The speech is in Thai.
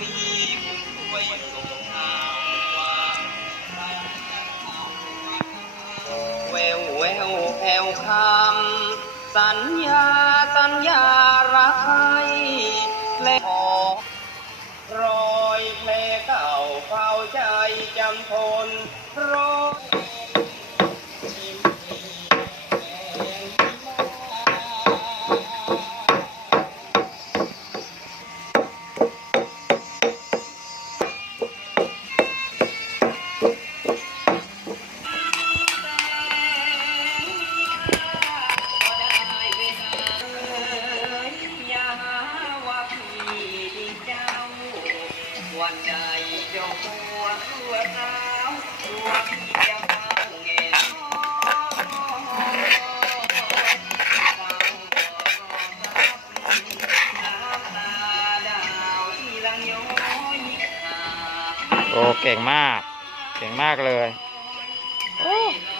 แววแววแผ่วคำสัญญาสัญญารักใครและออกรอยแผลเก่าเฝ้าใจจำทนรอ วันใดเจ้าปวดตัวเท้าตัวพี่จะเฝ้าเงยมองน้ำตาดาวที่ลังย้อยหาโอ้เก่งมาก เก่งมากเลยน้อยจากฟ้า